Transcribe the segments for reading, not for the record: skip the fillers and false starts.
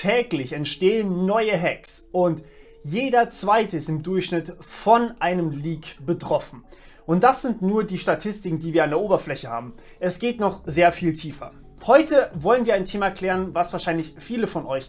täglich entstehen neue Hacks und jeder zweite ist im Durchschnitt von einem Leak betroffen. Und das sind nur die Statistiken, die wir an der Oberfläche haben. Es geht noch sehr viel tiefer. Heute wollen wir ein Thema klären, was wahrscheinlich viele von euch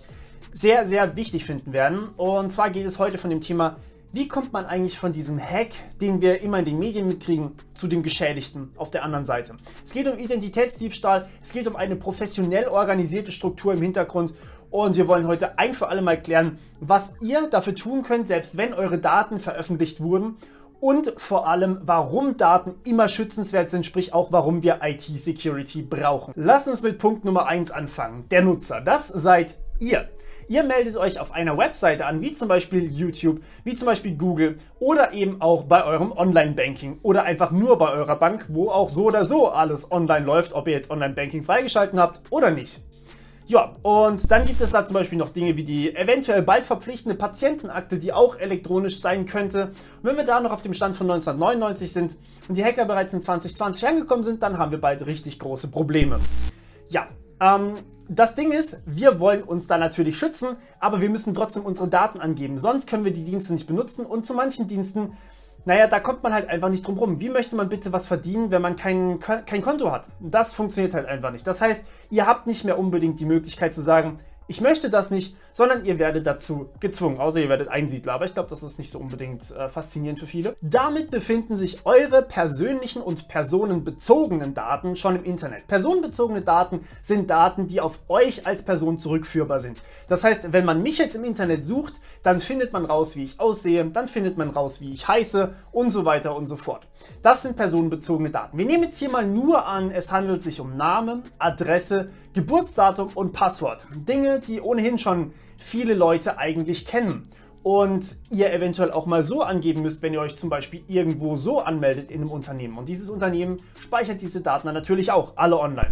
sehr, sehr wichtig finden werden. Und zwar geht es heute von dem Thema, wie kommt man eigentlich von diesem Hack, den wir immer in den Medien mitkriegen, zu dem Geschädigten auf der anderen Seite. Es geht um Identitätsdiebstahl, es geht um eine professionell organisierte Struktur im Hintergrund und wir wollen heute ein für alle Mal klären, was ihr dafür tun könnt, selbst wenn eure Daten veröffentlicht wurden und vor allem, warum Daten immer schützenswert sind, sprich auch, warum wir IT-Security brauchen. Lasst uns mit Punkt Nummer 1 anfangen, der Nutzer. Das seid ihr. Ihr meldet euch auf einer Webseite an, wie zum Beispiel YouTube, wie zum Beispiel Google oder eben auch bei eurem Online-Banking oder einfach nur bei eurer Bank, wo auch so oder so alles online läuft, ob ihr jetzt Online-Banking freigeschalten habt oder nicht. Ja, und dann gibt es da zum Beispiel noch Dinge wie die eventuell bald verpflichtende Patientenakte, die auch elektronisch sein könnte. Und wenn wir da noch auf dem Stand von 1999 sind und die Hacker bereits in 2020 angekommen sind, dann haben wir bald richtig große Probleme. Ja, das Ding ist, wir wollen uns da natürlich schützen, aber wir müssen trotzdem unsere Daten angeben, sonst können wir die Dienste nicht benutzen und zu manchen Diensten, naja, da kommt man halt einfach nicht drum rum. Wie möchte man bitte was verdienen, wenn man kein Konto hat? Das funktioniert halt einfach nicht. Das heißt, ihr habt nicht mehr unbedingt die Möglichkeit zu sagen, ich möchte das nicht, sondern ihr werdet dazu gezwungen, außer ihr werdet Einsiedler, aber ich glaube, das ist nicht so unbedingt faszinierend für viele. Damit befinden sich eure persönlichen und personenbezogenen Daten schon im Internet. Personenbezogene Daten sind Daten, die auf euch als Person zurückführbar sind. Das heißt, wenn man mich jetzt im Internet sucht, dann findet man raus, wie ich aussehe, dann findet man raus, wie ich heiße und so weiter und so fort. Das sind personenbezogene Daten. Wir nehmen jetzt hier mal nur an, es handelt sich um Name, Adresse, Geburtsdatum und Passwort. Dinge, die ohnehin schon viele Leute eigentlich kennen und ihr eventuell auch mal so angeben müsst, wenn ihr euch zum Beispiel irgendwo so anmeldet in einem Unternehmen. Und dieses Unternehmen speichert diese Daten dann natürlich auch alle online.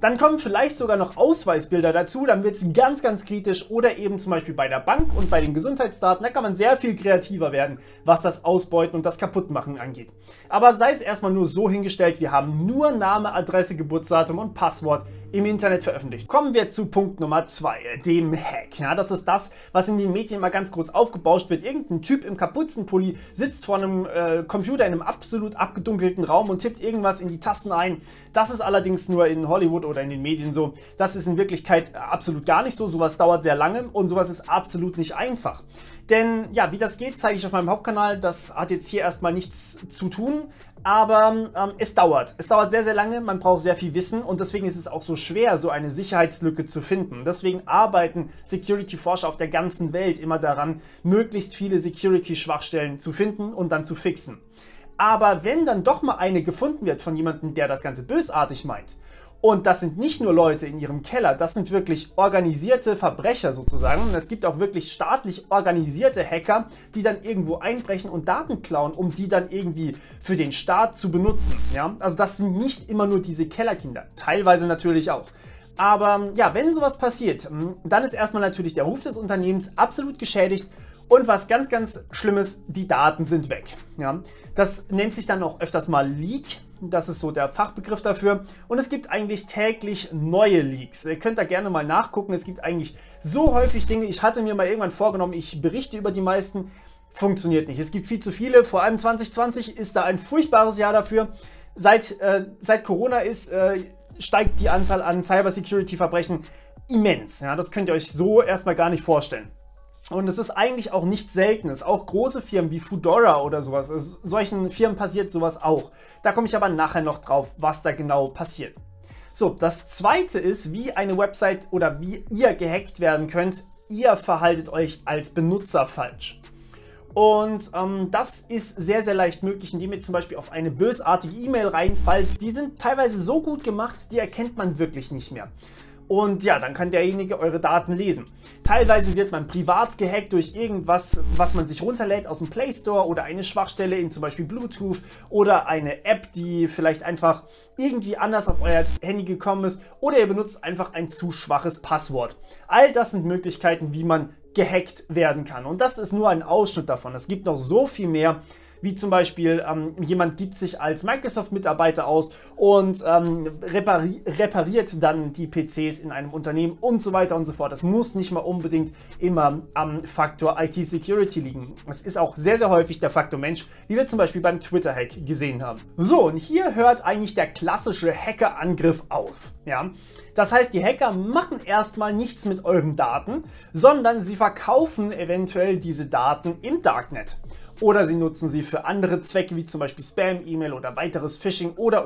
Dann kommen vielleicht sogar noch Ausweisbilder dazu, dann wird es ganz, ganz kritisch oder eben zum Beispiel bei der Bank und bei den Gesundheitsdaten, da kann man sehr viel kreativer werden, was das Ausbeuten und das Kaputtmachen angeht. Aber sei es erstmal nur so hingestellt, wir haben nur Name, Adresse, Geburtsdatum und Passwort im Internet veröffentlicht. Kommen wir zu Punkt Nummer 2, dem Hack. Ja, das ist das, was in den Medien mal ganz groß aufgebauscht wird. Irgendein Typ im Kapuzenpulli sitzt vor einem Computer in einem absolut abgedunkelten Raum und tippt irgendwas in die Tasten ein. Das ist allerdings nur in Hollywood oder in den Medien so. Das ist in Wirklichkeit absolut gar nicht so. Sowas dauert sehr lange und sowas ist absolut nicht einfach. Denn ja, wie das geht, zeige ich auf meinem Hauptkanal. Das hat jetzt hier erstmal nichts zu tun. Aber es dauert. Es dauert sehr, sehr lange, man braucht sehr viel Wissen und deswegen ist es auch so schwer, so eine Sicherheitslücke zu finden. Deswegen arbeiten Security-Forscher auf der ganzen Welt immer daran, möglichst viele Security-Schwachstellen zu finden und dann zu fixen. Aber wenn dann doch mal eine gefunden wird von jemandem, der das Ganze bösartig meint, und das sind nicht nur Leute in ihrem Keller, das sind wirklich organisierte Verbrecher sozusagen. Es gibt auch wirklich staatlich organisierte Hacker, die dann irgendwo einbrechen und Daten klauen, um die dann irgendwie für den Staat zu benutzen. Ja? Also das sind nicht immer nur diese Kellerkinder, teilweise natürlich auch. Aber ja, wenn sowas passiert, dann ist erstmal natürlich der Ruf des Unternehmens absolut geschädigt. Und was ganz, ganz Schlimmes, die Daten sind weg. Ja? Das nennt sich dann auch öfters mal Leak. Das ist so der Fachbegriff dafür. Und es gibt eigentlich täglich neue Leaks. Ihr könnt da gerne mal nachgucken. Es gibt eigentlich so häufig Dinge. Ich hatte mir mal irgendwann vorgenommen, ich berichte über die meisten. Funktioniert nicht. Es gibt viel zu viele. Vor allem 2020 ist da ein furchtbares Jahr dafür. Seit Corona ist, steigt die Anzahl an Cybersecurity-Verbrechen immens. Ja? Das könnt ihr euch so erstmal gar nicht vorstellen. Und es ist eigentlich auch nichts Seltenes. Auch große Firmen wie Foodora oder sowas, also solchen Firmen passiert sowas auch. Da komme ich aber nachher noch drauf, was da genau passiert. So, das zweite ist, wie eine Website oder wie ihr gehackt werden könnt. Ihr verhaltet euch als Benutzer falsch. Und das ist sehr, sehr leicht möglich, indem ihr zum Beispiel auf eine bösartige E-Mail reinfallt. Die sind teilweise so gut gemacht, die erkennt man wirklich nicht mehr. Und ja, dann kann derjenige eure Daten lesen. Teilweise wird man privat gehackt durch irgendwas, was man sich runterlädt aus dem Play Store oder eine Schwachstelle in zum Beispiel Bluetooth oder eine App, die vielleicht einfach irgendwie anders auf euer Handy gekommen ist oder ihr benutzt einfach ein zu schwaches Passwort. All das sind Möglichkeiten, wie man gehackt werden kann. Und das ist nur ein Ausschnitt davon. Es gibt noch so viel mehr. wie zum Beispiel jemand gibt sich als Microsoft-Mitarbeiter aus und repariert dann die PCs in einem Unternehmen und so weiter und so fort. Das muss nicht mal unbedingt immer am Faktor IT-Security liegen. Es ist auch sehr, sehr häufig der Faktor Mensch, wie wir zum Beispiel beim Twitter-Hack gesehen haben. So, und hier hört eigentlich der klassische Hackerangriff auf. Ja? Das heißt, die Hacker machen erstmal nichts mit euren Daten, sondern sie verkaufen eventuell diese Daten im Darknet. Oder sie nutzen sie für andere Zwecke, wie zum Beispiel Spam-E-Mail oder weiteres Phishing oder.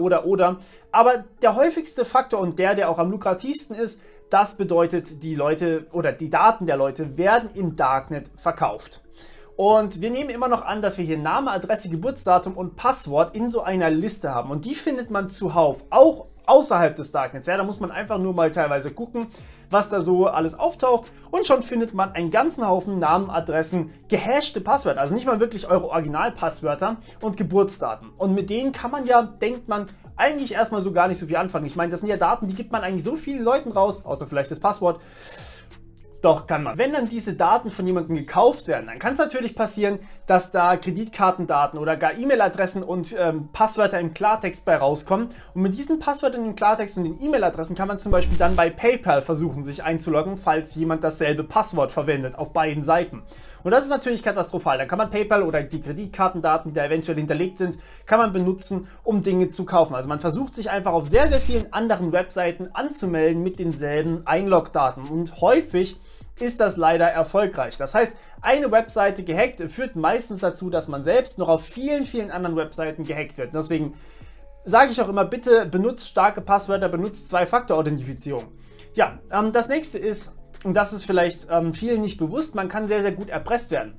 Aber der häufigste Faktor und der auch am lukrativsten ist, das bedeutet, die Leute oder die Daten der Leute werden im Darknet verkauft. Und wir nehmen immer noch an, dass wir hier Name, Adresse, Geburtsdatum und Passwort in so einer Liste haben. Und die findet man zuhauf, auch außerhalb des Darknets. Ja, da muss man einfach nur mal teilweise gucken, was da so alles auftaucht. Und schon findet man einen ganzen Haufen Namen, Adressen, gehashte Passwörter. Also nicht mal wirklich eure Originalpasswörter und Geburtsdaten. Und mit denen kann man ja, denkt man, eigentlich erstmal so gar nicht so viel anfangen. Ich meine, das sind ja Daten, die gibt man eigentlich so vielen Leuten raus, außer vielleicht das Passwort. Doch, kann man. Wenn dann diese Daten von jemandem gekauft werden, dann kann es natürlich passieren, dass da Kreditkartendaten oder gar E-Mail-Adressen und Passwörter im Klartext bei rauskommen. Und mit diesen Passwörtern im Klartext und den E-Mail-Adressen kann man zum Beispiel dann bei PayPal versuchen, sich einzuloggen, falls jemand dasselbe Passwort verwendet auf beiden Seiten. Und das ist natürlich katastrophal. Dann kann man PayPal oder die Kreditkartendaten, die da eventuell hinterlegt sind, kann man benutzen, um Dinge zu kaufen. Also man versucht sich einfach auf sehr, sehr vielen anderen Webseiten anzumelden mit denselben Einlogdaten. Und häufig ist das leider erfolgreich. Das heißt, eine Webseite gehackt führt meistens dazu, dass man selbst noch auf vielen, vielen anderen Webseiten gehackt wird. Deswegen sage ich auch immer, bitte benutzt starke Passwörter, benutzt Zwei-Faktor-Authentifizierung. Ja, das nächste ist, und das ist vielleicht vielen nicht bewusst, man kann sehr, sehr gut erpresst werden.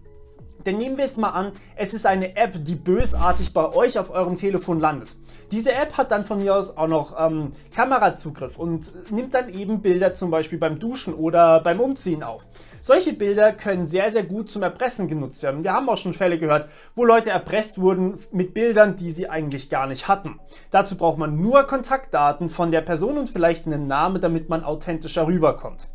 Denn nehmen wir jetzt mal an, es ist eine App, die bösartig bei euch auf eurem Telefon landet. Diese App hat dann von mir aus auch noch Kamerazugriff und nimmt dann eben Bilder zum Beispiel beim Duschen oder beim Umziehen auf. Solche Bilder können sehr, sehr gut zum Erpressen genutzt werden. Wir haben auch schon Fälle gehört, wo Leute erpresst wurden mit Bildern, die sie eigentlich gar nicht hatten. Dazu braucht man nur Kontaktdaten von der Person und vielleicht einen Namen, damit man authentischer rüberkommt.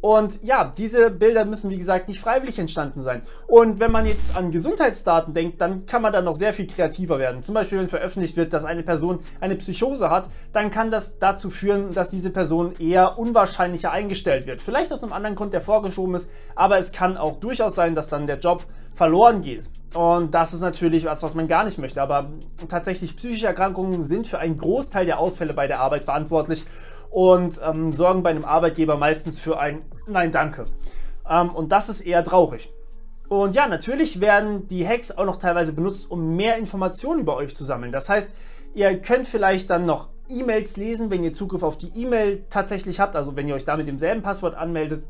Und ja, diese Bilder müssen wie gesagt nicht freiwillig entstanden sein. Und wenn man jetzt an Gesundheitsdaten denkt, dann kann man da noch sehr viel kreativer werden. Zum Beispiel, wenn veröffentlicht wird, dass eine Person eine Psychose hat, dann kann das dazu führen, dass diese Person eher unwahrscheinlicher eingestellt wird. Vielleicht aus einem anderen Grund, der vorgeschoben ist, aber es kann auch durchaus sein, dass dann der Job verloren geht. Und das ist natürlich was man gar nicht möchte. Aber tatsächlich psychische Erkrankungen sind für einen Großteil der Ausfälle bei der Arbeit verantwortlich und sorgen bei einem Arbeitgeber meistens für ein Nein, danke. Und das ist eher traurig. Und ja, natürlich werden die Hacks auch noch teilweise benutzt, um mehr Informationen über euch zu sammeln. Das heißt, ihr könnt vielleicht dann noch E-Mails lesen, wenn ihr Zugriff auf die E-Mail tatsächlich habt, also wenn ihr euch da mit demselben Passwort anmeldet.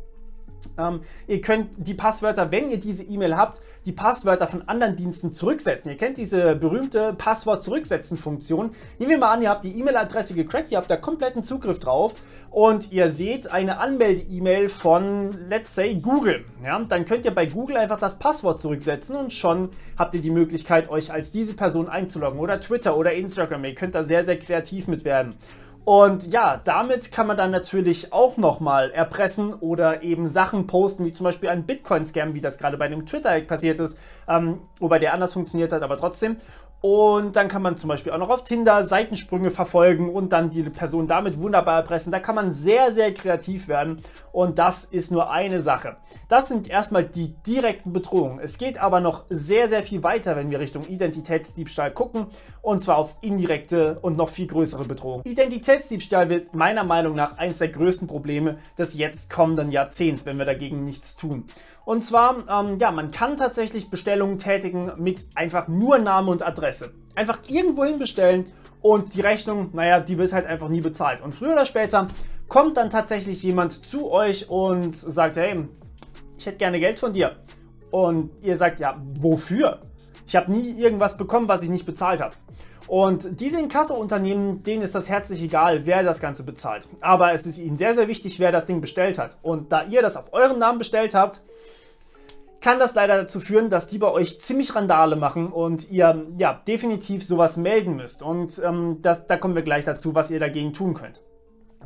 Ihr könnt die Passwörter, wenn ihr diese E-Mail habt, die Passwörter von anderen Diensten zurücksetzen. Ihr kennt diese berühmte Passwort-Zurücksetzen-Funktion. Nehmen wir mal an, ihr habt die E-Mail-Adresse gecrackt, ihr habt da kompletten Zugriff drauf und ihr seht eine Anmelde-E-Mail von, let's say, Google. Ja, dann könnt ihr bei Google einfach das Passwort zurücksetzen und schon habt ihr die Möglichkeit, euch als diese Person einzuloggen. Oder Twitter oder Instagram. Ihr könnt da sehr, sehr kreativ mit werden. Und ja, damit kann man dann natürlich auch nochmal erpressen oder eben Sachen posten, wie zum Beispiel ein Bitcoin-Scam, wie das gerade bei einem Twitter-Hack passiert ist, wobei der anders funktioniert hat, aber trotzdem. Und dann kann man zum Beispiel auch noch auf Tinder Seitensprünge verfolgen und dann die Person damit wunderbar erpressen. Da kann man sehr, sehr kreativ werden und das ist nur eine Sache. Das sind erstmal die direkten Bedrohungen. Es geht aber noch sehr, sehr viel weiter, wenn wir Richtung Identitätsdiebstahl gucken, und zwar auf indirekte und noch viel größere Bedrohungen. Identitätsdiebstahl wird meiner Meinung nach eines der größten Probleme des jetzt kommenden Jahrzehnts, wenn wir dagegen nichts tun. Und zwar, ja, man kann tatsächlich Bestellungen tätigen mit einfach nur Name und Adresse. Einfach irgendwohin bestellen und die Rechnung, naja, die wird halt einfach nie bezahlt. Und früher oder später kommt dann tatsächlich jemand zu euch und sagt, hey, ich hätte gerne Geld von dir. Und ihr sagt, ja, wofür? Ich habe nie irgendwas bekommen, was ich nicht bezahlt habe. Und diese Inkasso-Unternehmen, denen ist das herzlich egal, wer das Ganze bezahlt. Aber es ist ihnen sehr, sehr wichtig, wer das Ding bestellt hat. Und da ihr das auf euren Namen bestellt habt, kann das leider dazu führen, dass die bei euch ziemlich Randale machen und ihr ja definitiv sowas melden müsst. Und da kommen wir gleich dazu, was ihr dagegen tun könnt.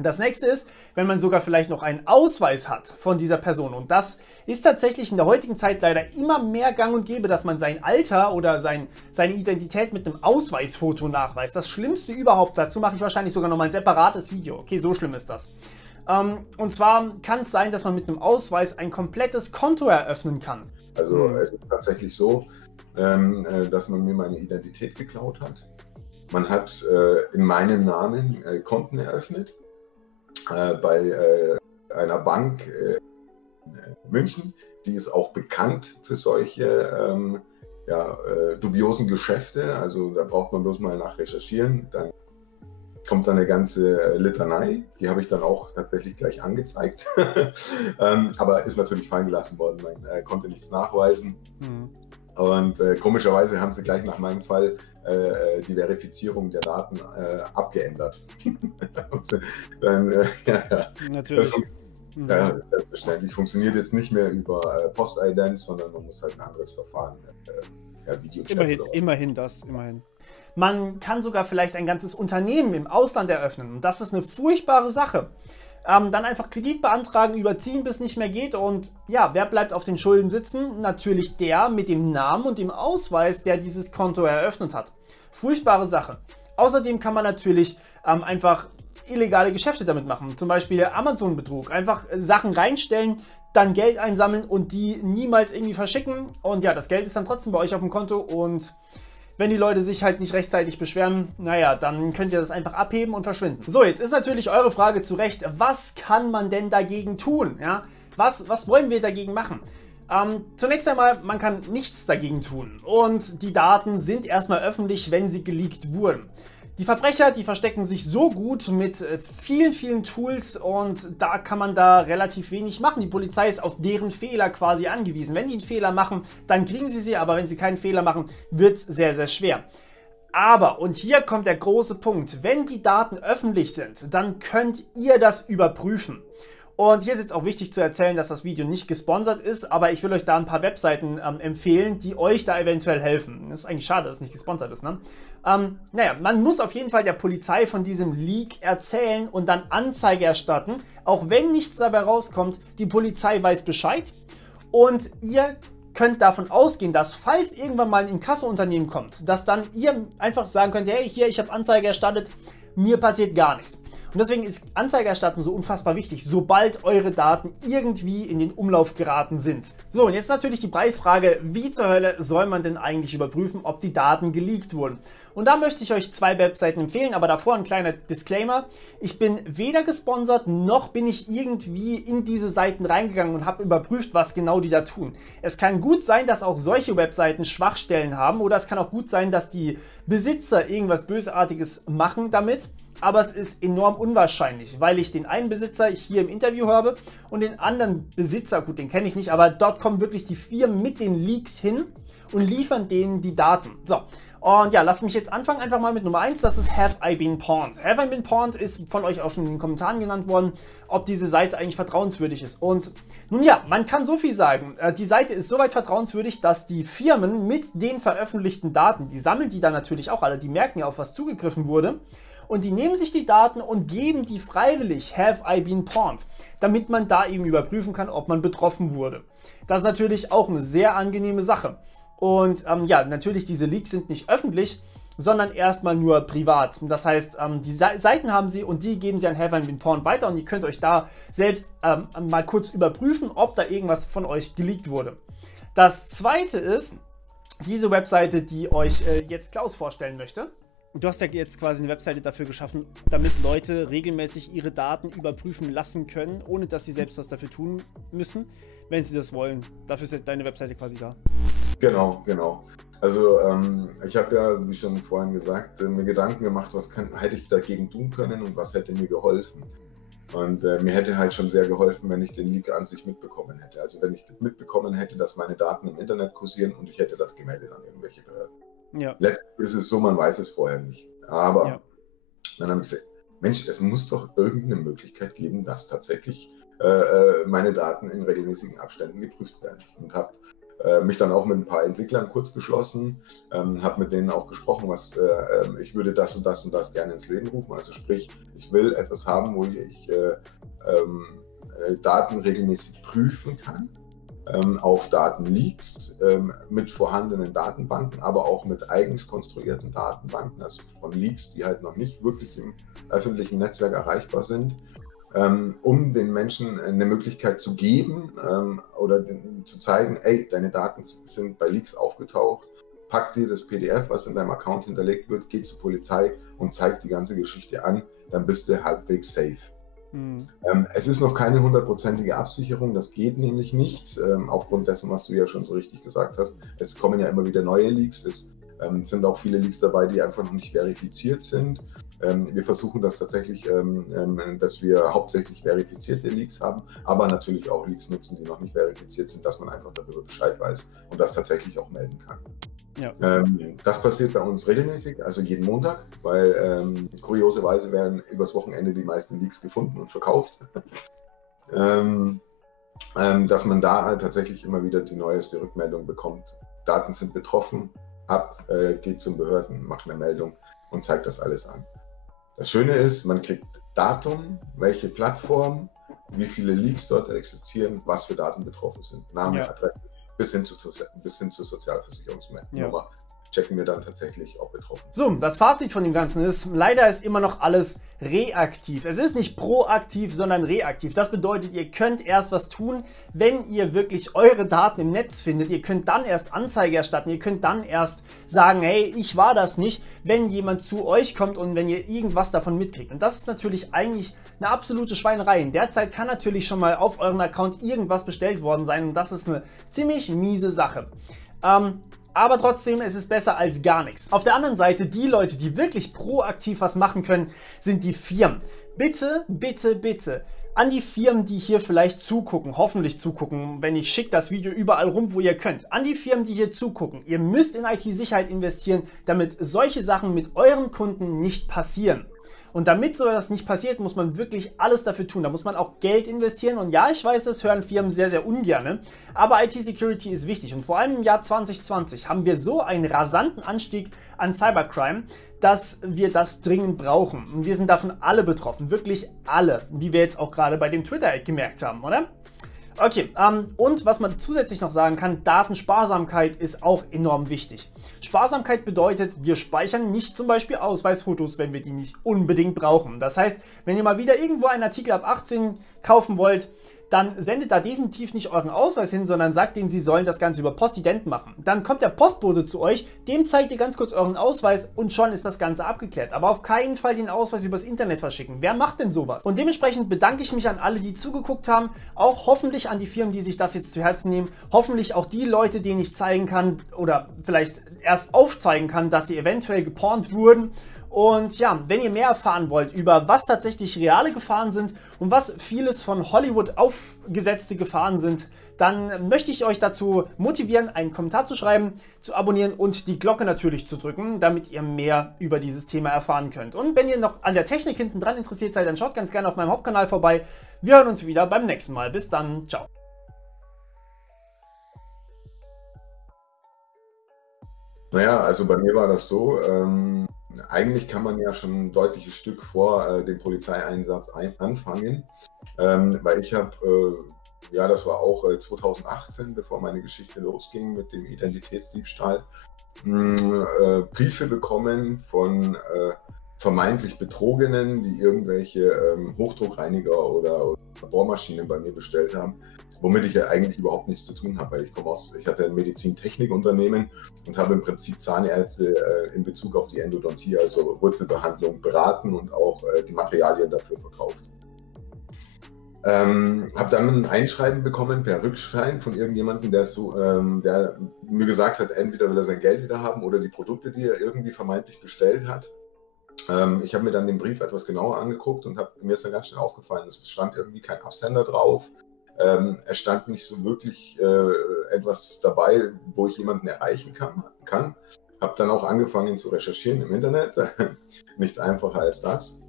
Das nächste ist, wenn man sogar vielleicht noch einen Ausweis hat von dieser Person. Und das ist tatsächlich in der heutigen Zeit leider immer mehr gang und gäbe, dass man sein Alter oder seine Identität mit einem Ausweisfoto nachweist. Das Schlimmste überhaupt, dazu mache ich wahrscheinlich sogar nochmal ein separates Video. Okay, so schlimm ist das. Und zwar kann es sein, dass man mit einem Ausweis ein komplettes Konto eröffnen kann. Also es ist tatsächlich so, dass man mir meine Identität geklaut hat. Man hat in meinem Namen Konten eröffnet. Bei einer Bank in München, die ist auch bekannt für solche dubiosen Geschäfte. Also da braucht man bloß mal nach recherchieren. Dann kommt dann eine ganze Litanei. Die habe ich dann auch tatsächlich gleich angezeigt. Aber ist natürlich fallen gelassen worden. Man konnte nichts nachweisen. Und komischerweise haben sie gleich nach meinem Fall die Verifizierung der Daten abgeändert. Natürlich. Selbstverständlich. Funktioniert jetzt nicht mehr über Postident, sondern man muss halt ein anderes Verfahren, Immerhin. Man kann sogar vielleicht ein ganzes Unternehmen im Ausland eröffnen. Und das ist eine furchtbare Sache. Dann einfach Kredit beantragen, überziehen, bis nicht mehr geht. Und ja, wer bleibt auf den Schulden sitzen? Natürlich der mit dem Namen und dem Ausweis, der dieses Konto eröffnet hat. Furchtbare Sache. Außerdem kann man natürlich einfach illegale Geschäfte damit machen. Zum Beispiel Amazon-Betrug. Einfach Sachen reinstellen, dann Geld einsammeln und die niemals irgendwie verschicken. Und ja, das Geld ist dann trotzdem bei euch auf dem Konto. Und wenn die Leute sich halt nicht rechtzeitig beschweren, naja, dann könnt ihr das einfach abheben und verschwinden. So, jetzt ist natürlich eure Frage zu Recht, was kann man denn dagegen tun? Ja? Was wollen wir dagegen machen? Zunächst einmal, man kann nichts dagegen tun. Und die Daten sind erstmal öffentlich, wenn sie geleakt wurden. Die Verbrecher, die verstecken sich so gut mit vielen, vielen Tools und da kann man da relativ wenig machen. Die Polizei ist auf deren Fehler quasi angewiesen. Wenn die einen Fehler machen, dann kriegen sie, aber wenn sie keinen Fehler machen, wird es sehr, sehr schwer. Aber, und hier kommt der große Punkt, wenn die Daten öffentlich sind, dann könnt ihr das überprüfen. Und hier ist jetzt auch wichtig zu erzählen, dass das Video nicht gesponsert ist, aber ich will euch da ein paar Webseiten empfehlen, die euch da eventuell helfen. Das ist eigentlich schade, dass es nicht gesponsert ist, ne? Naja, man muss auf jeden Fall der Polizei von diesem Leak erzählen und dann Anzeige erstatten. Auch wenn nichts dabei rauskommt, die Polizei weiß Bescheid und ihr könnt davon ausgehen, dass falls irgendwann mal ein Inkasso-Unternehmen kommt, dass dann ihr einfach sagen könnt, hey, hier, ich habe Anzeige erstattet, mir passiert gar nichts. Und deswegen ist Anzeige erstatten so unfassbar wichtig, sobald eure Daten irgendwie in den Umlauf geraten sind. So, und jetzt natürlich die Preisfrage, wie zur Hölle soll man denn eigentlich überprüfen, ob die Daten geleakt wurden? Und da möchte ich euch 2 Webseiten empfehlen, aber davor ein kleiner Disclaimer. Ich bin weder gesponsert, noch bin ich irgendwie in diese Seiten reingegangen und habe überprüft, was genau die da tun. Es kann gut sein, dass auch solche Webseiten Schwachstellen haben oder es kann auch gut sein, dass die Besitzer irgendwas Bösartiges machen damit. Aber es ist enorm unwahrscheinlich, weil ich den einen Besitzer hier im Interview habe und den anderen Besitzer, gut, den kenne ich nicht, aber dort kommen wirklich die Firmen mit den Leaks hin und liefern denen die Daten. So, und ja, lasst mich jetzt anfangen, einfach mal mit Nummer 1, das ist Have I Been Pawned. Have I Been Pawned ist von euch auch schon in den Kommentaren genannt worden, ob diese Seite eigentlich vertrauenswürdig ist. Und nun ja, man kann so viel sagen, die Seite ist soweit vertrauenswürdig, dass die Firmen mit den veröffentlichten Daten, die sammeln die dann natürlich auch alle, die merken ja, auf was zugegriffen wurde, und die nehmen sich die Daten und geben die freiwillig Have I Been Pawned, damit man da eben überprüfen kann, ob man betroffen wurde. Das ist natürlich auch eine sehr angenehme Sache. Und ja, natürlich diese Leaks sind nicht öffentlich, sondern erstmal nur privat. Das heißt, die Seiten haben sie und die geben sie an Have I Been Pawned weiter und ihr könnt euch da selbst mal kurz überprüfen, ob da irgendwas von euch geleakt wurde. Das zweite ist diese Webseite, die euch jetzt Klaus vorstellen möchte. Du hast ja jetzt quasi eine Webseite dafür geschaffen, damit Leute regelmäßig ihre Daten überprüfen lassen können, ohne dass sie selbst was dafür tun müssen, wenn sie das wollen. Dafür ist deine Webseite quasi da. Genau, genau. Also ich habe ja, wie schon vorhin gesagt, mir Gedanken gemacht, was hätte ich dagegen tun können und was hätte mir geholfen. Und mir hätte halt schon sehr geholfen, wenn ich den Leak an sich mitbekommen hätte. Also wenn ich mitbekommen hätte, dass meine Daten im Internet kursieren und ich hätte das gemeldet an irgendwelche Behörden. Ja. Letztlich ist es so, man weiß es vorher nicht. Aber ja, dann habe ich gesagt, Mensch, es muss doch irgendeine Möglichkeit geben, dass tatsächlich meine Daten in regelmäßigen Abständen geprüft werden. Und habe mich dann auch mit ein paar Entwicklern kurz geschlossen, habe mit denen auch gesprochen, ich würde das und das und das gerne ins Leben rufen. Also sprich, ich will etwas haben, wo ich Daten regelmäßig prüfen kann, auf Datenleaks mit vorhandenen Datenbanken, aber auch mit eigens konstruierten Datenbanken, also von Leaks, die halt noch nicht wirklich im öffentlichen Netzwerk erreichbar sind, um den Menschen eine Möglichkeit zu geben oder zu zeigen, ey, deine Daten sind bei Leaks aufgetaucht, pack dir das PDF, was in deinem Account hinterlegt wird, geh zur Polizei und zeig die ganze Geschichte an, dann bist du halbwegs safe. Es ist noch keine 100%ige Absicherung, das geht nämlich nicht, aufgrund dessen, was du ja schon so richtig gesagt hast. Es kommen ja immer wieder neue Leaks, es sind auch viele Leaks dabei, die einfach noch nicht verifiziert sind. Wir versuchen das tatsächlich, dass wir hauptsächlich verifizierte Leaks haben, aber natürlich auch Leaks nutzen, die noch nicht verifiziert sind, dass man einfach darüber Bescheid weiß und das tatsächlich auch melden kann. Ja. Das passiert bei uns regelmäßig, also jeden Montag, weil kurioserweise werden übers Wochenende die meisten Leaks gefunden und verkauft. Dass man da tatsächlich immer wieder die neueste Rückmeldung bekommt. Daten sind betroffen, geht zum Behörden, macht eine Meldung und zeigt das alles an. Das Schöne ist, man kriegt Datum, welche Plattform, wie viele Leaks dort existieren, was für Daten betroffen sind, Name, Adresse, bis hin zur Sozialversicherungsnummer. Ja. Checken wir dann tatsächlich auch betroffen. So, das Fazit von dem Ganzen ist, leider ist immer noch alles reaktiv. Es ist nicht proaktiv, sondern reaktiv. Das bedeutet, ihr könnt erst was tun, wenn ihr wirklich eure Daten im Netz findet. Ihr könnt dann erst Anzeige erstatten. Ihr könnt dann erst sagen, hey, ich war das nicht, wenn jemand zu euch kommt und wenn ihr irgendwas davon mitkriegt. Und das ist natürlich eigentlich eine absolute Schweinerei. In der Zeit kann natürlich schon mal auf euren Account irgendwas bestellt worden sein und das ist eine ziemlich miese Sache. Aber trotzdem, es ist besser als gar nichts. Auf der anderen Seite, die Leute, die wirklich proaktiv was machen können, sind die Firmen. Bitte, bitte, bitte an die Firmen, die hier vielleicht zugucken, hoffentlich zugucken, wenn ich schicke das Video überall rum, wo ihr könnt. An die Firmen, die hier zugucken. Ihr müsst in IT-Sicherheit investieren, damit solche Sachen mit euren Kunden nicht passieren. Und damit so etwas nicht passiert, muss man wirklich alles dafür tun. Da muss man auch Geld investieren. Und ja, ich weiß, das hören Firmen sehr, sehr ungern. Aber IT-Security ist wichtig. Und vor allem im Jahr 2020 haben wir so einen rasanten Anstieg an Cybercrime, dass wir das dringend brauchen. Und wir sind davon alle betroffen. Wirklich alle. Wie wir jetzt auch gerade bei dem Twitter-Ad gemerkt haben, oder? Okay, und was man zusätzlich noch sagen kann, Datensparsamkeit ist auch enorm wichtig. Sparsamkeit bedeutet, wir speichern nicht zum Beispiel Ausweisfotos, wenn wir die nicht unbedingt brauchen. Das heißt, wenn ihr mal wieder irgendwo einen Artikel ab 18 kaufen wollt, dann sendet da definitiv nicht euren Ausweis hin, sondern sagt denen, sie sollen das Ganze über Postident machen. Dann kommt der Postbote zu euch, dem zeigt ihr ganz kurz euren Ausweis und schon ist das Ganze abgeklärt. Aber auf keinen Fall den Ausweis übers Internet verschicken. Wer macht denn sowas? Und dementsprechend bedanke ich mich an alle, die zugeguckt haben. Auch hoffentlich an die Firmen, die sich das jetzt zu Herzen nehmen. Hoffentlich auch die Leute, denen ich zeigen kann oder vielleicht erst aufzeigen kann, dass sie eventuell gepornt wurden. Und ja, wenn ihr mehr erfahren wollt über was tatsächlich reale Gefahren sind und was vieles von Hollywood aufgesetzte Gefahren sind, dann möchte ich euch dazu motivieren, einen Kommentar zu schreiben, zu abonnieren und die Glocke natürlich zu drücken, damit ihr mehr über dieses Thema erfahren könnt. Und wenn ihr noch an der Technik hinten dran interessiert seid, dann schaut ganz gerne auf meinem Hauptkanal vorbei. Wir hören uns wieder beim nächsten Mal. Bis dann, ciao. Naja, also bei mir war das so, eigentlich kann man ja schon ein deutliches Stück vor dem Polizeieinsatz anfangen, weil ich habe, ja, das war auch 2018, bevor meine Geschichte losging mit dem Identitätsdiebstahl, Briefe bekommen von vermeintlich Betrogenen, die irgendwelche Hochdruckreiniger oder Bohrmaschinen bei mir bestellt haben, womit ich ja eigentlich überhaupt nichts zu tun habe, weil ich hatte ein Medizintechnikunternehmen und habe im Prinzip Zahnärzte in Bezug auf die Endodontie, also Wurzelbehandlung, beraten und auch die Materialien dafür verkauft. Habe dann ein Einschreiben bekommen per Rückschreiben von irgendjemandem, der mir gesagt hat, entweder will er sein Geld wieder haben oder die Produkte, die er irgendwie vermeintlich bestellt hat. Ich habe mir dann den Brief etwas genauer angeguckt und mir ist dann ganz schnell aufgefallen, es stand irgendwie kein Absender drauf. Es stand nicht so wirklich etwas dabei, wo ich jemanden erreichen kann. Habe dann auch angefangen zu recherchieren im Internet, nichts einfacher als das.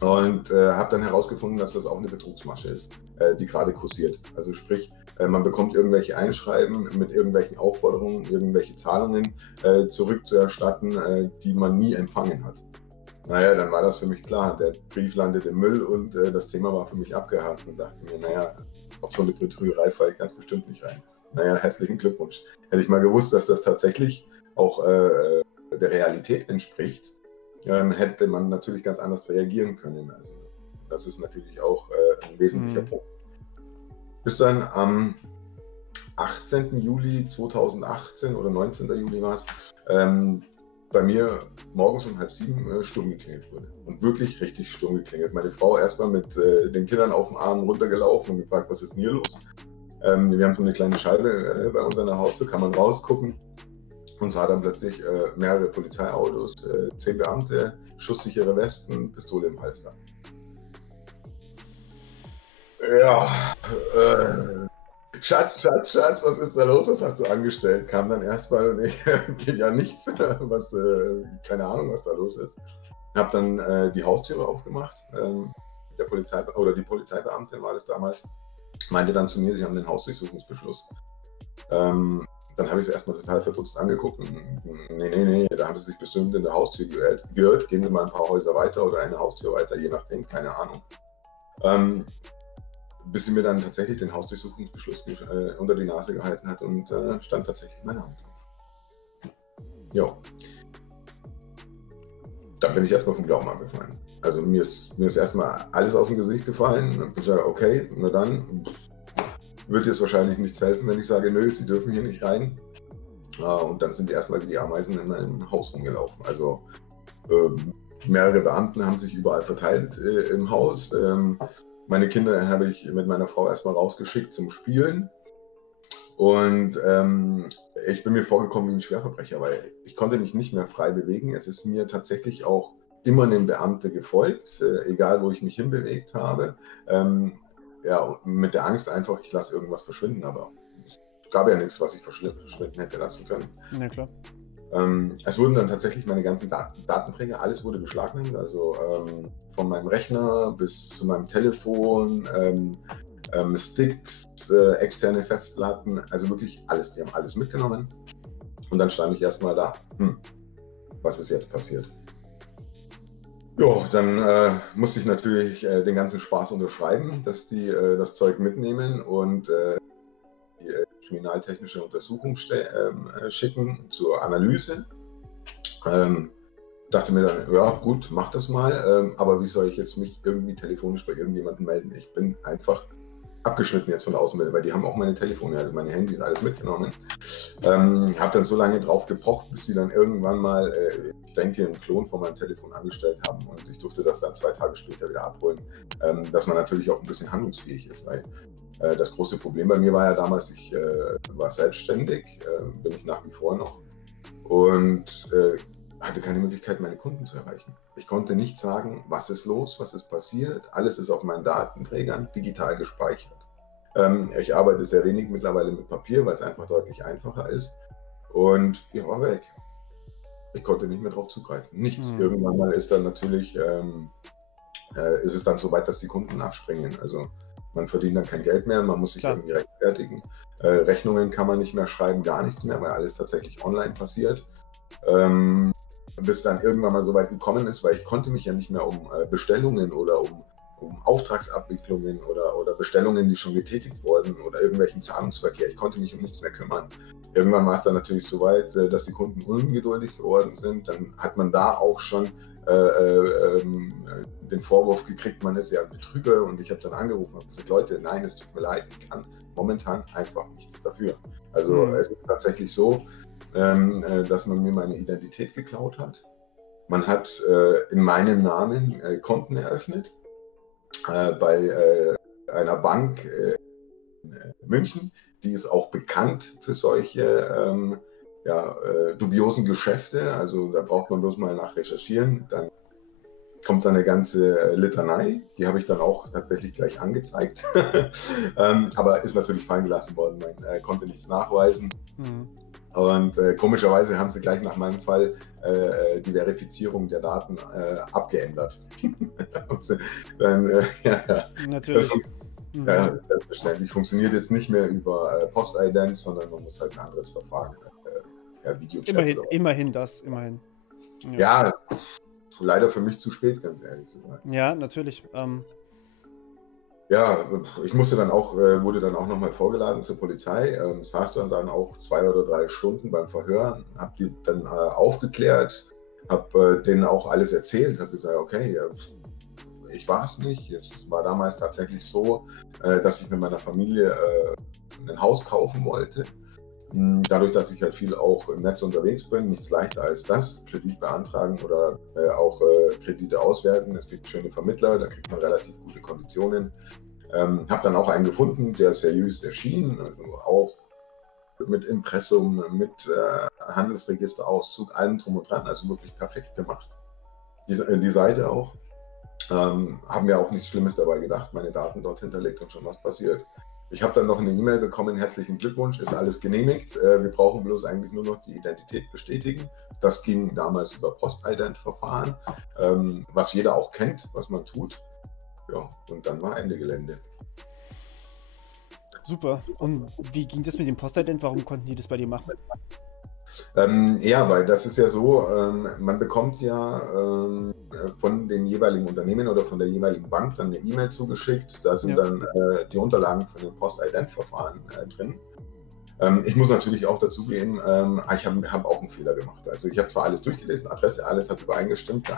Und habe dann herausgefunden, dass das auch eine Betrugsmasche ist, die gerade kursiert. Also sprich, Man bekommt irgendwelche Einschreiben mit irgendwelchen Aufforderungen, irgendwelche Zahlungen zurückzuerstatten, die man nie empfangen hat. Naja, dann war das für mich klar. Der Brief landet im Müll und das Thema war für mich abgehakt und dachte mir, naja, auf so eine Betrügerei falle ich ganz bestimmt nicht rein. Naja, herzlichen Glückwunsch. Hätte ich mal gewusst, dass das tatsächlich auch der Realität entspricht, hätte man natürlich ganz anders reagieren können. Also das ist natürlich auch ein wesentlicher Punkt. Bis dann am 18. Juli 2018 oder 19. Juli war es, bei mir morgens um 6:30 Sturm geklingelt wurde. Und wirklich richtig Sturm geklingelt. Meine Frau erstmal mit den Kindern auf dem Arm runtergelaufen und gefragt, was ist denn hier los? Wir haben so eine kleine Scheibe bei uns an der Haustür, kann man rausgucken und sah dann plötzlich mehrere Polizeiautos, 10 Beamte, schusssichere Westen, Pistole im Halfter. Ja, Schatz, was ist da los? Was hast du angestellt? Kam dann erstmal und ich, ja nichts, keine Ahnung, was da los ist. Hab dann die Haustüre aufgemacht. Die Polizeibeamtin war das damals, meinte dann zu mir, sie haben den Hausdurchsuchungsbeschluss. Dann habe ich sie erstmal total verdutzt angeguckt. Nee, da haben sie sich bestimmt in der Haustür geirrt. Gehen Sie mal ein paar Häuser weiter oder eine Haustür weiter, je nachdem, keine Ahnung. Bis sie mir dann tatsächlich den Hausdurchsuchungsbeschluss unter die Nase gehalten hat und stand tatsächlich mein Name drauf. Jo. Dann bin ich erstmal vom Glauben abgefallen. Also mir ist erstmal alles aus dem Gesicht gefallen. Und ich gesagt, okay, na dann wird jetzt wahrscheinlich nichts helfen, wenn ich sage, nö, Sie dürfen hier nicht rein. Und dann sind die erstmal wie die Ameisen in meinem Haus rumgelaufen. Also mehrere Beamten haben sich überall verteilt im Haus. Meine Kinder habe ich mit meiner Frau erstmal rausgeschickt zum Spielen. Und ich bin mir vorgekommen wie ein Schwerverbrecher, weil ich konnte mich nicht mehr frei bewegen. Es ist mir tatsächlich auch immer einem Beamte gefolgt, egal wo ich mich hinbewegt habe. Ja, mit der Angst einfach, ich lasse irgendwas verschwinden, aber es gab ja nichts, was ich verschwinden hätte lassen können. Ja, klar. Es wurden dann tatsächlich meine ganzen Datenträger, alles wurde beschlagnahmt, also von meinem Rechner bis zu meinem Telefon, Sticks, externe Festplatten, also wirklich alles, die haben alles mitgenommen. Und dann stand ich erstmal da, was ist jetzt passiert? Jo, dann musste ich natürlich den ganzen Spaß unterschreiben, dass die das Zeug mitnehmen und die kriminaltechnische Untersuchung schicken zur Analyse. Dachte mir dann, ja gut, mach das mal, aber wie soll ich jetzt mich irgendwie telefonisch bei irgendjemandem melden? Ich bin einfach abgeschnitten jetzt von der Außenwelt, weil die haben auch meine Telefone, also meine Handys, alles mitgenommen. Habe dann so lange drauf gepocht, bis sie dann irgendwann mal, ich denke, einen Klon von meinem Telefon angestellt haben und ich durfte das dann 2 Tage später wieder abholen, dass man natürlich auch ein bisschen handlungsfähig ist, weil das große Problem bei mir war ja damals, ich war selbstständig, bin ich nach wie vor noch und hatte keine Möglichkeit, meine Kunden zu erreichen. Ich konnte nicht sagen, was ist los, was ist passiert. Alles ist auf meinen Datenträgern digital gespeichert. Ich arbeite sehr wenig mittlerweile mit Papier, weil es einfach deutlich einfacher ist. Und ich war weg. Ich konnte nicht mehr darauf zugreifen. Nichts. Irgendwann mal ist dann natürlich, ist es dann so weit, dass die Kunden abspringen. Also man verdient dann kein Geld mehr, man muss sich irgendwie rechtfertigen. Rechnungen kann man nicht mehr schreiben, gar nichts mehr, weil alles tatsächlich online passiert. Bis dann irgendwann mal so weit gekommen ist, weil ich konnte mich ja nicht mehr um Bestellungen oder um Auftragsabwicklungen oder Bestellungen, die schon getätigt wurden oder irgendwelchen Zahlungsverkehr. Ich konnte mich um nichts mehr kümmern. Irgendwann war es dann natürlich so weit, dass die Kunden ungeduldig geworden sind. Dann hat man da auch schon den Vorwurf gekriegt, man ist ja ein Betrüger und ich habe dann angerufen und gesagt, Leute, nein, es tut mir leid, ich kann momentan einfach nichts dafür. Also es ist tatsächlich so, dass man mir meine Identität geklaut hat. Man hat in meinem Namen Konten eröffnet bei einer Bank in München. Die ist auch bekannt für solche dubiosen Geschäfte. Also da braucht man bloß mal nach recherchieren. Dann kommt da eine ganze Litanei. Die habe ich dann auch tatsächlich gleich angezeigt. Aber ist natürlich fallen gelassen worden. Man konnte nichts nachweisen. Und komischerweise haben sie gleich nach meinem Fall die Verifizierung der Daten abgeändert. Dann, Natürlich. Ja, selbstverständlich. Funktioniert jetzt nicht mehr über Postident, sondern man muss halt ein anderes Verfahren, Videochat Immerhin, oder was. immerhin das, immerhin. Ja, leider für mich zu spät, ganz ehrlich gesagt. Ja, natürlich. Ja, ich musste dann auch, wurde dann auch nochmal vorgeladen zur Polizei, saß dann auch 2 oder 3 Stunden beim Verhör, habe die dann aufgeklärt, habe denen auch alles erzählt, habe gesagt, okay, ich war es nicht. Es war damals tatsächlich so, dass ich mit meiner Familie ein Haus kaufen wollte. Dadurch, dass ich halt viel auch im Netz unterwegs bin, nichts leichter als das, Kredit beantragen oder auch Kredite auswerten. Es gibt schöne Vermittler, da kriegt man relativ gute Konditionen. Habe dann auch einen gefunden, der seriös erschien, also auch mit Impressum, mit Handelsregisterauszug, allem drum und dran, also wirklich perfekt gemacht. Die Seite auch. Haben mir auch nichts Schlimmes dabei gedacht, meine Daten dort hinterlegt und schon was passiert. Ich habe dann noch eine E-Mail bekommen, herzlichen Glückwunsch, ist alles genehmigt. Wir brauchen bloß eigentlich nur noch die Identität bestätigen. Das ging damals über Postident-Verfahren, was jeder auch kennt, was man tut. Ja, und dann war Ende Gelände. Super. Und wie ging das mit dem Postident? Warum konnten die das bei dir machen? Ja, weil das ist ja so, man bekommt ja von den jeweiligen Unternehmen oder von der jeweiligen Bank dann eine E-Mail zugeschickt. Da sind dann die Unterlagen von dem Postident-Verfahren drin. Ich muss natürlich auch dazugeben, ich hab auch einen Fehler gemacht. Also ich habe zwar alles durchgelesen, Adresse, alles hat übereingestimmt.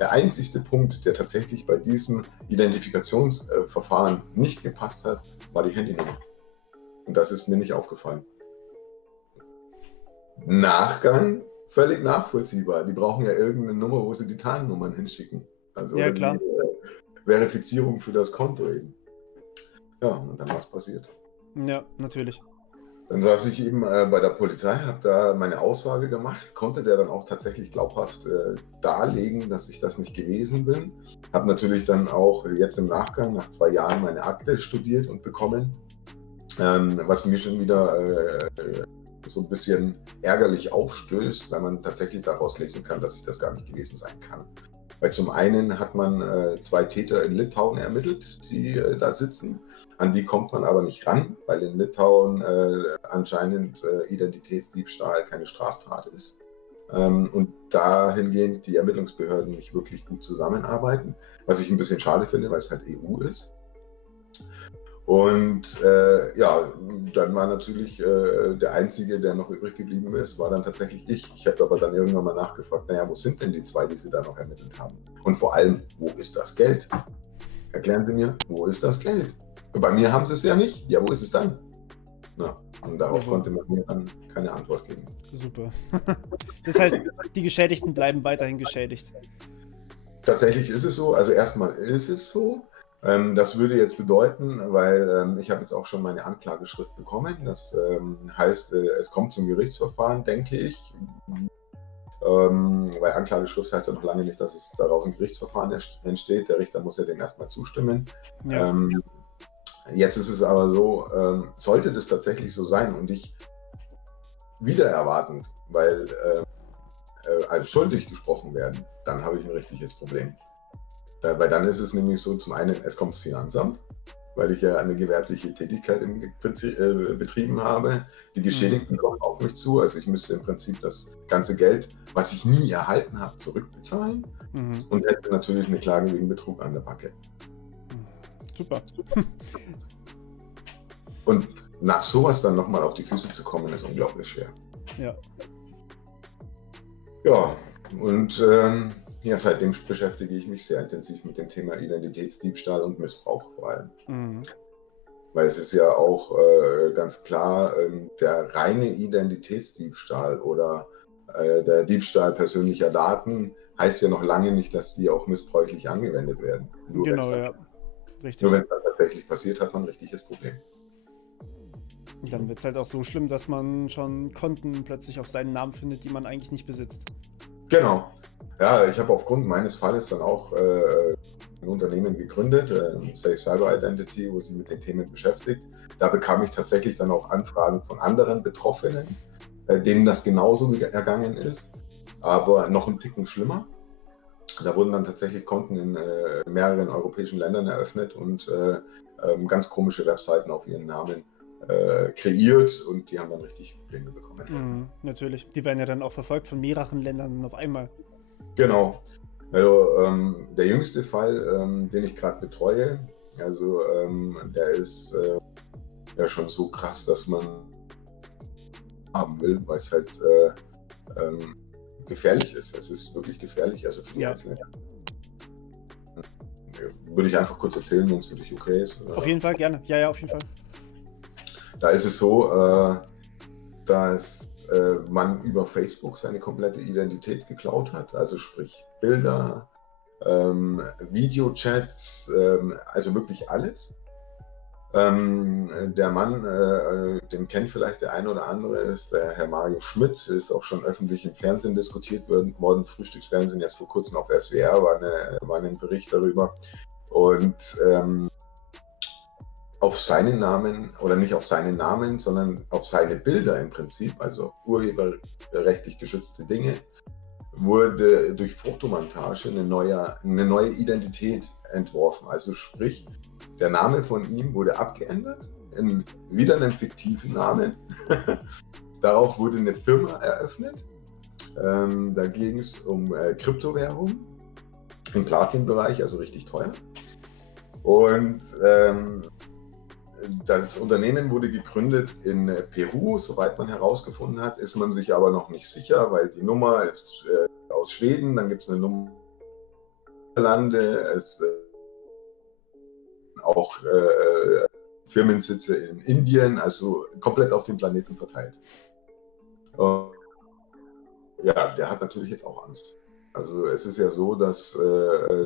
Der einzigste Punkt, der tatsächlich bei diesem Identifikationsverfahren nicht gepasst hat, war die Handynummer. Und das ist mir nicht aufgefallen. Nachgang, völlig nachvollziehbar. Die brauchen ja irgendeine Nummer, wo sie die TAN-Nummern hinschicken. Also Ja, klar. die Verifizierung für das Konto eben. Ja, und dann was passiert. Ja, natürlich. Dann saß ich eben bei der Polizei, habe da meine Aussage gemacht, konnte der dann auch tatsächlich glaubhaft darlegen, dass ich das nicht gewesen bin. Habe natürlich dann auch jetzt im Nachgang, nach 2 Jahren, meine Akte studiert und bekommen, was mir schon wieder so ein bisschen ärgerlich aufstößt, weil man tatsächlich daraus lesen kann, dass ich das gar nicht gewesen sein kann. Weil zum einen hat man 2 Täter in Litauen ermittelt, die da sitzen. An die kommt man aber nicht ran, weil in Litauen anscheinend Identitätsdiebstahl keine Straftat ist. Und dahingehend die Ermittlungsbehörden nicht wirklich gut zusammenarbeiten, was ich ein bisschen schade finde, weil es halt EU ist. Und ja, dann war natürlich der Einzige, der noch übrig geblieben ist, war dann tatsächlich ich. Ich habe aber dann irgendwann mal nachgefragt, naja, wo sind denn die 2, die Sie da noch ermittelt haben? Und vor allem, wo ist das Geld? Erklären Sie mir, wo ist das Geld? Und bei mir haben Sie es ja nicht. Ja, wo ist es dann? Na, und darauf konnte man mir dann keine Antwort geben. Super. Das heißt, die Geschädigten bleiben weiterhin geschädigt. Tatsächlich ist es so. Also erstmal ist es so. Das würde jetzt bedeuten, weil ich habe jetzt auch schon meine Anklageschrift bekommen. Das heißt, es kommt zum Gerichtsverfahren, denke ich. Weil Anklageschrift heißt ja noch lange nicht, dass es daraus ein Gerichtsverfahren entsteht. Der Richter muss ja dem erstmal zustimmen. Ja. Jetzt ist es aber so, sollte das tatsächlich so sein und ich wieder erwartend, weil als schuldig gesprochen werden, dann habe ich ein richtiges Problem. Weil dann ist es nämlich so, zum einen, es kommt das Finanzamt, weil ich ja eine gewerbliche Tätigkeit betrieben habe. Die Geschädigten kommen auf mich zu, also ich müsste im Prinzip das ganze Geld, was ich nie erhalten habe, zurückbezahlen und hätte natürlich eine Klage wegen Betrug an der Backe. Super. Und nach sowas dann nochmal auf die Füße zu kommen, ist unglaublich schwer. Ja. Ja, und ja, seitdem beschäftige ich mich sehr intensiv mit dem Thema Identitätsdiebstahl und Missbrauch vor allem. Weil es ist ja auch ganz klar, der reine Identitätsdiebstahl oder der Diebstahl persönlicher Daten heißt ja noch lange nicht, dass die auch missbräuchlich angewendet werden. Genau, ja. Richtig. Nur wenn es dann tatsächlich passiert, hat man ein richtiges Problem. Und dann wird es halt auch so schlimm, dass man schon Konten plötzlich auf seinen Namen findet, die man eigentlich nicht besitzt. Genau. Ja, ich habe aufgrund meines Falles dann auch ein Unternehmen gegründet, Safe Cyber Identity, wo sich mit den Themen beschäftigt. Da bekam ich tatsächlich dann auch Anfragen von anderen Betroffenen, denen das genauso ergangen ist, aber noch ein Ticken schlimmer. Da wurden dann tatsächlich Konten in mehreren europäischen Ländern eröffnet und ganz komische Webseiten auf ihren Namen kreiert und die haben dann richtig Probleme bekommen. Natürlich. Die werden ja dann auch verfolgt von mehreren Ländern auf einmal. Genau. Also der jüngste Fall, den ich gerade betreue, also der ist ja schon so krass, dass man haben will, weil es halt gefährlich ist. Es ist wirklich gefährlich, also für die Einzelnen. Würde ich einfach kurz erzählen, wenn es für dich okay ist. Auf jeden Fall, gerne. Ja, auf jeden Fall. Da ist es so, dass man über Facebook seine komplette Identität geklaut hat, also sprich Bilder, Videochats, also wirklich alles. Der Mann, den kennt vielleicht der eine oder andere, ist der Herr Mario Schmidt, ist auch schon öffentlich im Fernsehen diskutiert worden, Frühstücksfernsehen, jetzt vor kurzem auf SWR war ein Bericht darüber. Und auf seinen Namen, oder nicht auf seinen Namen, sondern auf seine Bilder im Prinzip, also urheberrechtlich geschützte Dinge, wurde durch Fotomontage eine neue Identität entworfen. Also sprich, der Name von ihm wurde abgeändert in wieder einen fiktiven Namen. Darauf wurde eine Firma eröffnet. Da ging es um Kryptowährung im Platin-Bereich, also richtig teuer. Und das Unternehmen wurde gegründet in Peru, soweit man herausgefunden hat, ist man sich aber noch nicht sicher, weil die Nummer ist aus Schweden, dann gibt es eine Nummer Lande, es auch Firmensitze in Indien, also komplett auf dem Planeten verteilt. Ja, der hat natürlich jetzt auch Angst. Also es ist ja so, dass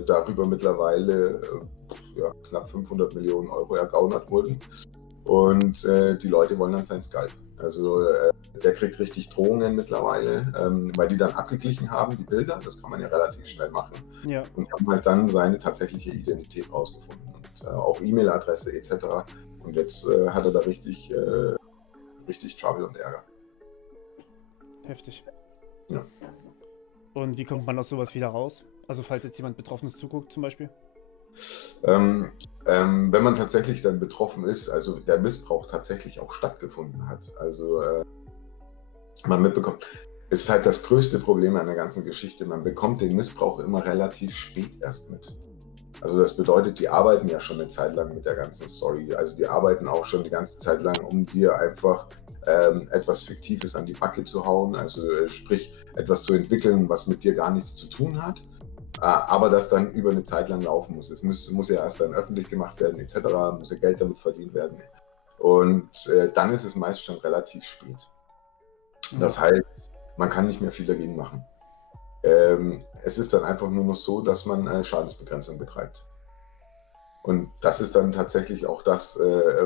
darüber mittlerweile knapp 500 Millionen Euro ergaunert wurden und die Leute wollen dann sein Skalp. Also der kriegt richtig Drohungen mittlerweile, weil die dann abgeglichen haben, die Bilder, das kann man ja relativ schnell machen, und haben halt dann seine tatsächliche Identität rausgefunden und auch E-Mail-Adresse etc. Und jetzt hat er da richtig Trouble und Ärger. Heftig. Ja. Und wie kommt man aus sowas wieder raus? Also falls jetzt jemand Betroffenes zuguckt zum Beispiel? Wenn man tatsächlich dann betroffen ist, also der Missbrauch tatsächlich auch stattgefunden hat, also man mitbekommt, es ist halt das größte Problem an der ganzen Geschichte, man bekommt den Missbrauch immer relativ spät erst mit. Also das bedeutet, die arbeiten ja schon eine Zeit lang mit der ganzen Story, also die arbeiten auch schon die ganze Zeit lang, um dir einfach etwas Fiktives an die Backe zu hauen, also sprich etwas zu entwickeln, was mit dir gar nichts zu tun hat. Aber das dann über eine Zeit lang laufen muss. Es muss ja erst dann öffentlich gemacht werden, etc., muss ja Geld damit verdient werden. Und dann ist es meist schon relativ spät. Das heißt, man kann nicht mehr viel dagegen machen. Es ist dann einfach nur noch so, dass man Schadensbegrenzung betreibt. Und das ist dann tatsächlich auch das,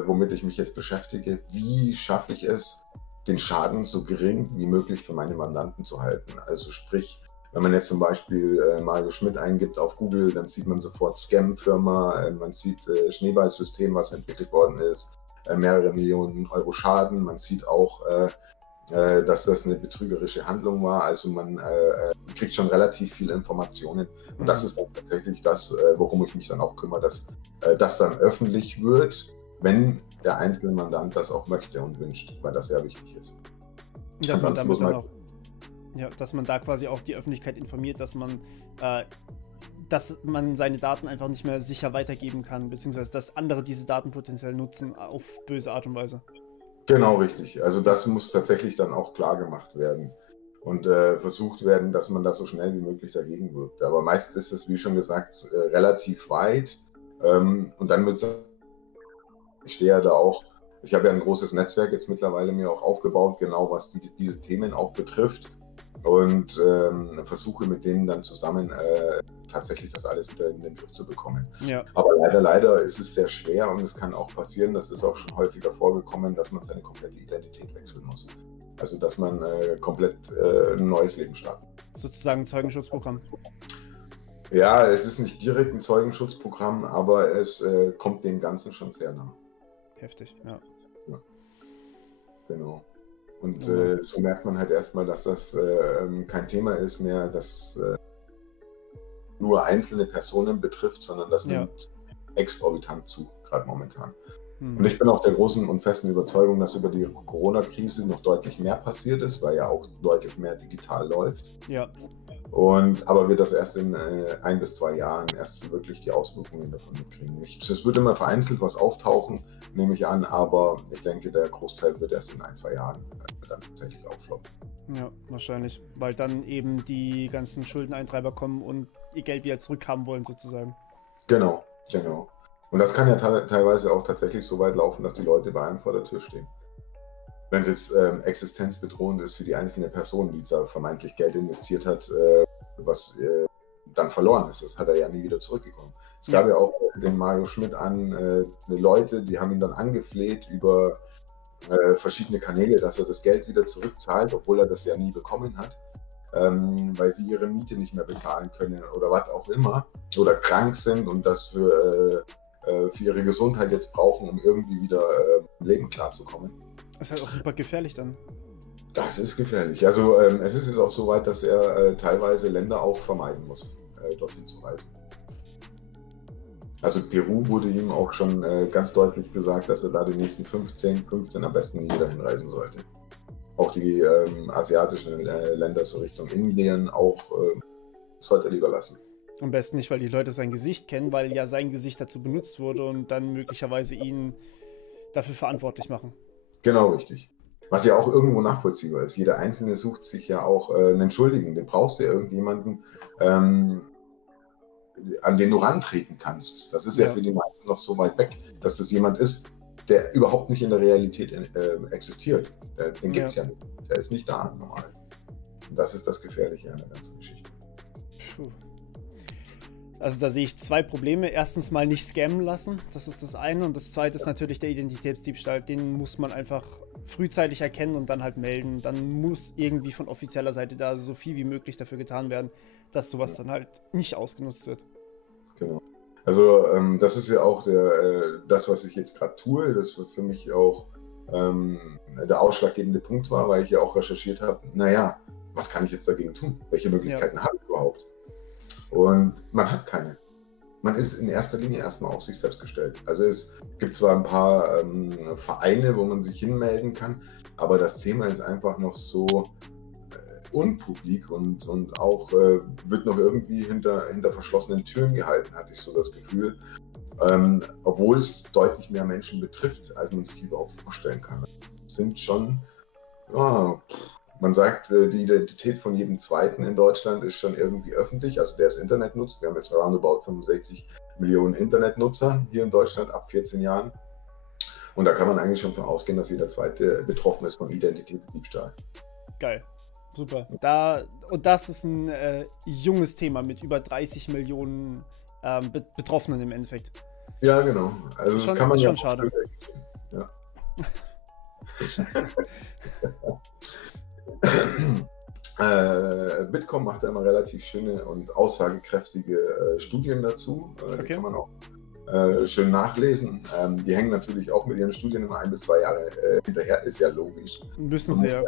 womit ich mich jetzt beschäftige. Wie schaffe ich es, den Schaden so gering wie möglich für meine Mandanten zu halten? Also sprich, wenn man jetzt zum Beispiel Mario Schmidt eingibt auf Google, dann sieht man sofort Scam-Firma, man sieht Schneeballsystem, was entwickelt worden ist, mehrere Millionen Euro Schaden. Man sieht auch, dass das eine betrügerische Handlung war. Also man kriegt schon relativ viele Informationen. Und das ist dann tatsächlich das, worum ich mich dann auch kümmere, dass das dann öffentlich wird, wenn der einzelne Mandant das auch möchte und wünscht, weil das sehr wichtig ist. Dass man damit dann auch, dass man da quasi auch die Öffentlichkeit informiert, dass man seine Daten einfach nicht mehr sicher weitergeben kann, beziehungsweise dass andere diese Daten potenziell nutzen auf böse Art und Weise. Genau, richtig. Also das muss tatsächlich dann auch klar gemacht werden und versucht werden, dass man das so schnell wie möglich dagegen wirkt. Aber meist ist es, wie schon gesagt, relativ weit und dann wird es, ich stehe ja da auch, ich habe ja ein großes Netzwerk jetzt mittlerweile mir auch aufgebaut, genau was diese Themen auch betrifft und versuche mit denen dann zusammen tatsächlich das alles wieder in den Griff zu bekommen. Ja. Aber leider ist es sehr schwer und es kann auch passieren, das ist auch schon häufiger vorgekommen, dass man seine komplette Identität wechseln muss. Also dass man komplett ein neues Leben startet. Sozusagen ein Zeugenschutzprogramm. Ja, es ist nicht direkt ein Zeugenschutzprogramm, aber es kommt dem Ganzen schon sehr nah. Heftig, ja. Genau. Und so merkt man halt erstmal, dass das kein Thema ist mehr, dass nur einzelne Personen betrifft, sondern das Ja. nimmt exorbitant zu, gerade momentan. Und Hm. ich bin auch der großen und festen Überzeugung, dass über die Corona-Krise noch deutlich mehr passiert ist, weil ja auch deutlich mehr digital läuft. Ja. Aber wir das erst in 1 bis 2 Jahren erst wirklich die Auswirkungen davon mitkriegen. Es wird immer vereinzelt was auftauchen, nehme ich an, aber ich denke, der Großteil wird erst in 1, 2 Jahren dann tatsächlich auffloppen. Ja, wahrscheinlich. Weil dann eben die ganzen Schuldeneintreiber kommen und ihr Geld wieder zurückhaben wollen, sozusagen. Genau, genau. Und das kann ja teilweise auch tatsächlich so weit laufen, dass die Leute bei einem vor der Tür stehen. Wenn es jetzt existenzbedrohend ist für die einzelne Person, die da vermeintlich Geld investiert hat, was dann verloren ist. Das hat er ja nie wieder zurückbekommen. Es gab ja auch den Mario Schmidt Leute, die haben ihn dann angefleht über verschiedene Kanäle, dass er das Geld wieder zurückzahlt, obwohl er das ja nie bekommen hat, weil sie ihre Miete nicht mehr bezahlen können oder was auch immer oder krank sind und das für ihre Gesundheit jetzt brauchen, um irgendwie wieder im Leben klarzukommen. Das ist halt auch super gefährlich dann. Das ist gefährlich. Also es ist jetzt auch so weit, dass er teilweise Länder auch vermeiden muss, dorthin zu reisen. Also Peru wurde ihm auch schon ganz deutlich gesagt, dass er da die nächsten 15 am besten nie wieder hinreisen sollte. Auch die asiatischen Länder so Richtung Indien auch sollte er lieber lassen. Am besten nicht, weil die Leute sein Gesicht kennen, weil ja sein Gesicht dazu benutzt wurde und dann möglicherweise ihn dafür verantwortlich machen. Genau, richtig. Was ja auch irgendwo nachvollziehbar ist. Jeder Einzelne sucht sich ja auch einen Schuldigen. Du brauchst ja irgendjemanden, an den du rantreten kannst. Das ist ja für die meisten noch so weit weg, dass das jemand ist, der überhaupt nicht in der Realität existiert. Den gibt es ja nicht. Der ist nicht da normal. Und das ist das Gefährliche an der ganzen Geschichte. Puh. Also da sehe ich 2 Probleme. Erstens mal nicht scammen lassen, das ist das eine. Und das zweite ist natürlich der Identitätsdiebstahl. Den muss man einfach frühzeitig erkennen und dann halt melden. Dann muss irgendwie von offizieller Seite da so viel wie möglich dafür getan werden, dass sowas dann halt nicht ausgenutzt wird. Genau. Also das ist ja auch das, was ich jetzt gerade tue, das für mich auch der ausschlaggebende Punkt war, weil ich ja auch recherchiert habe, naja, was kann ich jetzt dagegen tun? Welche Möglichkeiten habe ich überhaupt? Und man hat keine. Man ist in erster Linie erstmal auf sich selbst gestellt. Also es gibt zwar ein paar Vereine, wo man sich hinmelden kann, aber das Thema ist einfach noch so unpublik und auch wird noch irgendwie hinter verschlossenen Türen gehalten, hatte ich so das Gefühl. Obwohl es deutlich mehr Menschen betrifft, als man sich überhaupt vorstellen kann. Es sind schon, ja, man sagt, die Identität von jedem Zweiten in Deutschland ist schon irgendwie öffentlich, also der das Internet nutzt. Wir haben jetzt roundabout 65 Millionen Internetnutzer hier in Deutschland ab 14 Jahren. Und da kann man eigentlich schon von ausgehen, dass jeder Zweite betroffen ist von Identitätsdiebstahl. Geil, super. Und das ist ein junges Thema mit über 30 Millionen Betroffenen im Endeffekt. Ja, genau. Also das kann man ja schon schade. Ja. Bitkom macht da immer relativ schöne und aussagekräftige Studien dazu. Die kann man auch schön nachlesen. Die hängen natürlich auch mit ihren Studien immer 1 bis 2 Jahre hinterher, ist ja logisch. Müssen sie ja.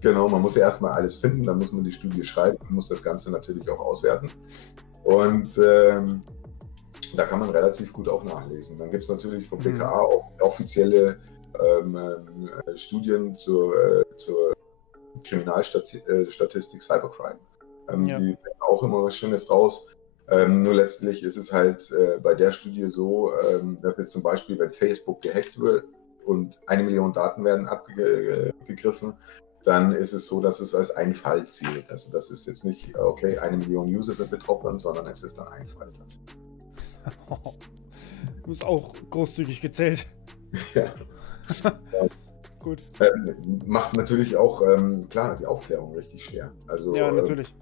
Genau, man muss ja erstmal alles finden, dann muss man die Studie schreiben und muss das Ganze natürlich auch auswerten. Und da kann man relativ gut auch nachlesen. Dann gibt es natürlich vom BKA auch offizielle Studien zur Kriminalstatistik Cybercrime. Die bringen auch immer was Schönes raus. Nur letztlich ist es halt bei der Studie so, dass jetzt zum Beispiel, wenn Facebook gehackt wird und 1 Million Daten werden abgegriffen, dann ist es so, dass es als ein Fall zählt. Also das ist jetzt nicht, okay, 1 Million User sind betroffen, sondern es ist dann ein Fall. Das ist auch großzügig gezählt. Ja. Gut. Macht natürlich auch, klar, die Aufklärung richtig schwer. Also, ja, natürlich.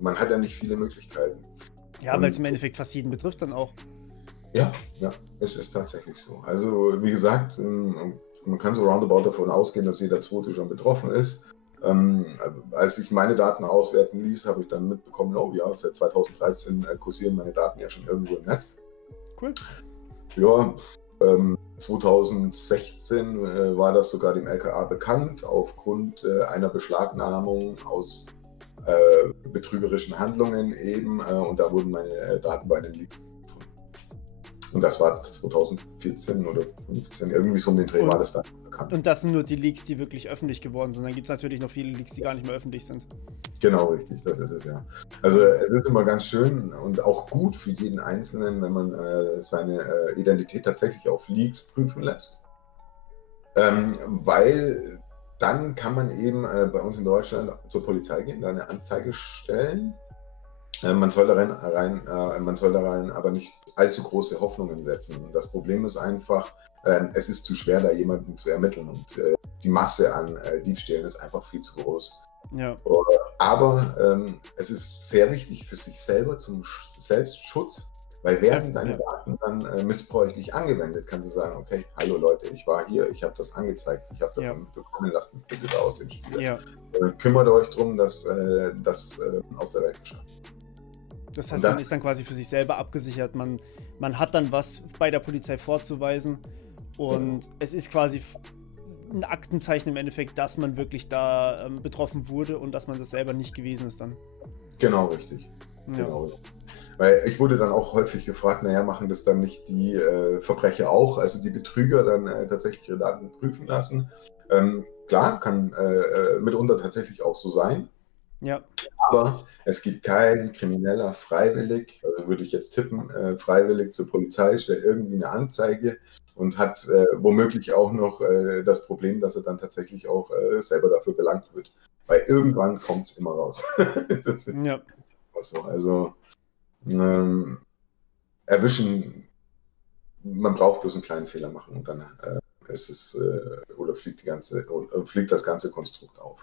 Man hat ja nicht viele Möglichkeiten. Ja, weil es im Endeffekt fast jeden betrifft dann auch. Ja, es ist tatsächlich so. Also, wie gesagt, man kann so roundabout davon ausgehen, dass jeder Zweite schon betroffen ist. Als ich meine Daten auswerten ließ, habe ich dann mitbekommen, oh ja, seit 2013 kursieren meine Daten ja schon irgendwo im Netz. Cool. Ja, 2016 war das sogar dem LKA bekannt, aufgrund einer Beschlagnahmung aus betrügerischen Handlungen eben und da wurden meine Daten bei einem Leak gefunden. Und das war 2014 oder 2015, irgendwie so um den Dreh war das dann bekannt. Und das sind nur die Leaks, die wirklich öffentlich geworden sind. Dann gibt es natürlich noch viele Leaks, die gar nicht mehr öffentlich sind. Genau, richtig, das ist es ja. Also es ist immer ganz schön und auch gut für jeden Einzelnen, wenn man seine Identität tatsächlich auf Leaks prüfen lässt. Weil dann kann man eben bei uns in Deutschland zur Polizei gehen, da eine Anzeige stellen. Man soll darin aber nicht allzu große Hoffnungen setzen. Und das Problem ist einfach, es ist zu schwer, da jemanden zu ermitteln. Und die Masse an Diebstählen ist einfach viel zu groß. Ja. Aber es ist sehr wichtig für sich selber zum Selbstschutz, weil werden deine Daten dann missbräuchlich angewendet, kannst du sagen, okay, hallo Leute, ich war hier, ich habe das angezeigt, ich habe davon bekommen, lasst mich bitte da aus dem Spiel. Ja. Kümmert euch darum, dass das aus der Welt geschafft wird. Das heißt, man ist dann quasi für sich selber abgesichert, man hat dann was bei der Polizei vorzuweisen und es ist quasi ein Aktenzeichen im Endeffekt, dass man wirklich da betroffen wurde und dass man das selber nicht gewesen ist dann. Genau, richtig. Ja. Genau. Weil ich wurde dann auch häufig gefragt, naja, machen das dann nicht die Verbrecher auch, also die Betrüger dann tatsächlich ihre Daten prüfen lassen? Klar, kann mitunter tatsächlich auch so sein. Ja. Aber es gibt kein Krimineller freiwillig, also würde ich jetzt tippen, freiwillig zur Polizei, stellt irgendwie eine Anzeige und hat womöglich auch noch das Problem, dass er dann tatsächlich auch selber dafür belangt wird. Weil irgendwann kommt es immer raus. Das ist so. Also erwischen, man braucht bloß einen kleinen Fehler machen und dann ist es oder fliegt das ganze Konstrukt auf.